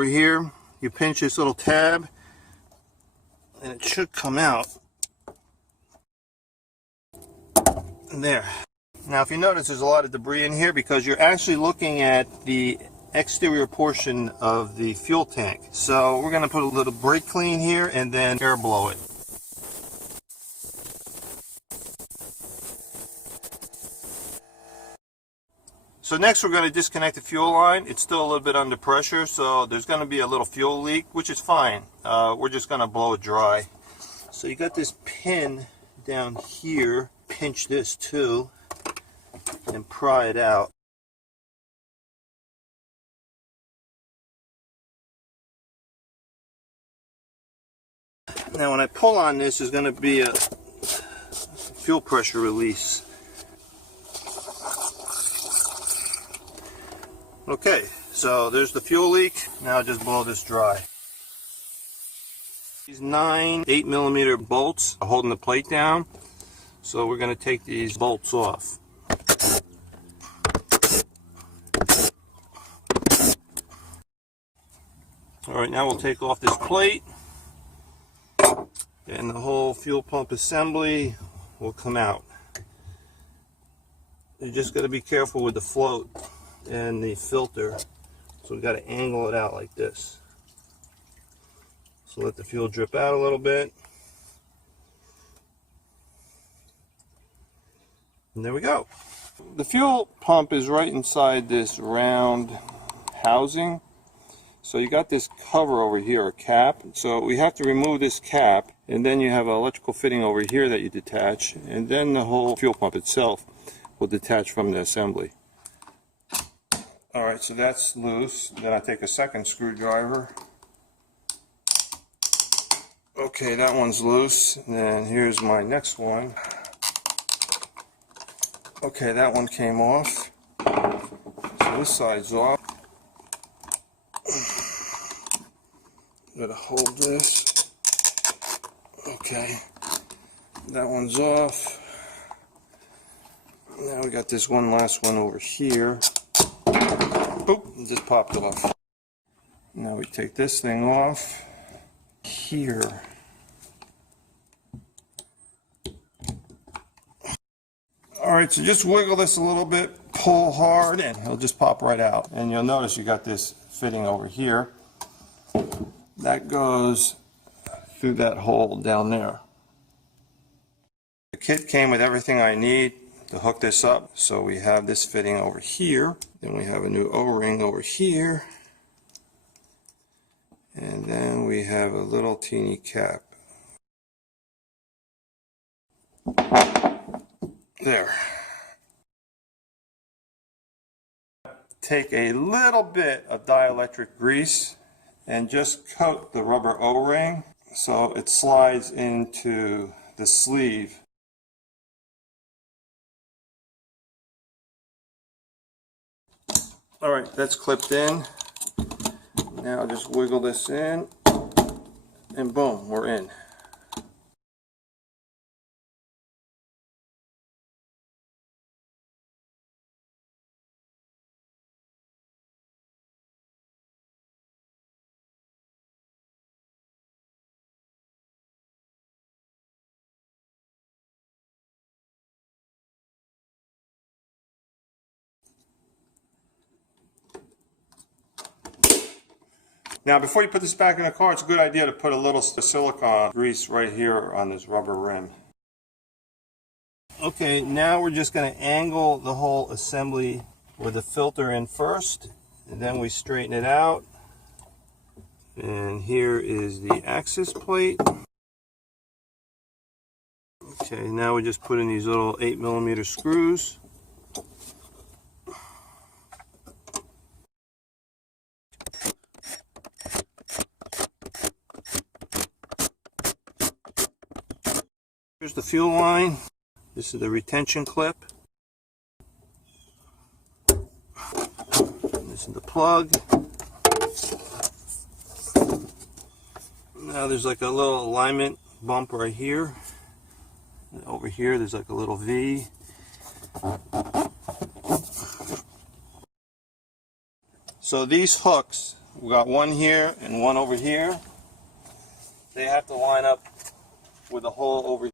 Over here, you pinch this little tab, and it should come out. And there. Now, if you notice, there's a lot of debris in here because you're actually looking at the exterior portion of the fuel tank. So we're going to put a little brake clean here and then air blow it. So next we're going to disconnect the fuel line. It's still a little bit under pressure, so there's going to be a little fuel leak, which is fine. We're just going to blow it dry. So you got this pin down here. Pinch this too and pry it out. Now when I pull on this, there's going to be a fuel pressure release. Okay, so there's the fuel leak. Now just blow this dry. These 9 8mm bolts are holding the plate down, so we're going to take these bolts off. Alright, now we'll take off this plate, and the whole fuel pump assembly will come out. You just got to be careful with the float and the filter, so we got to angle it out like this. So let the fuel drip out a little bit, and there we go. The fuel pump is right inside this round housing. So you got this cover over here, a cap. So we have to remove this cap, and then you have an electrical fitting over here that you detach, and then the whole fuel pump itself will detach from the assembly. Alright, so that's loose. Then I take a second screwdriver. Okay, that one's loose. And then here's my next one. Okay, that one came off. So this side's off. Gotta hold this. Okay, that one's off. Now we got this one last one over here. Boop, it just popped off. Now we take this thing off here. Alright, so just wiggle this a little bit, pull hard, and it'll just pop right out. And you'll notice you got this fitting over here. That goes through that hole down there. The kit came with everything I need to hook this up. So we have this fitting over here. Then we have a new O-ring over here. And then we have a little teeny cap. There. Take a little bit of dielectric grease and just coat the rubber O-ring so it slides into the sleeve. Alright, that's clipped in. Now just wiggle this in, and boom, we're in. Now before you put this back in the car, it's a good idea to put a little silicone grease right here on this rubber rim. Okay, now we're just going to angle the whole assembly with the filter in first, and then we straighten it out. And here is the access plate. Okay, now we just put in these little 8mm screws. Here's the fuel line. This is the retention clip. This is the plug. Now there's like a little alignment bump right here. Over here there's like a little V. So these hooks We got one here and one over here. They have to line up with the hole over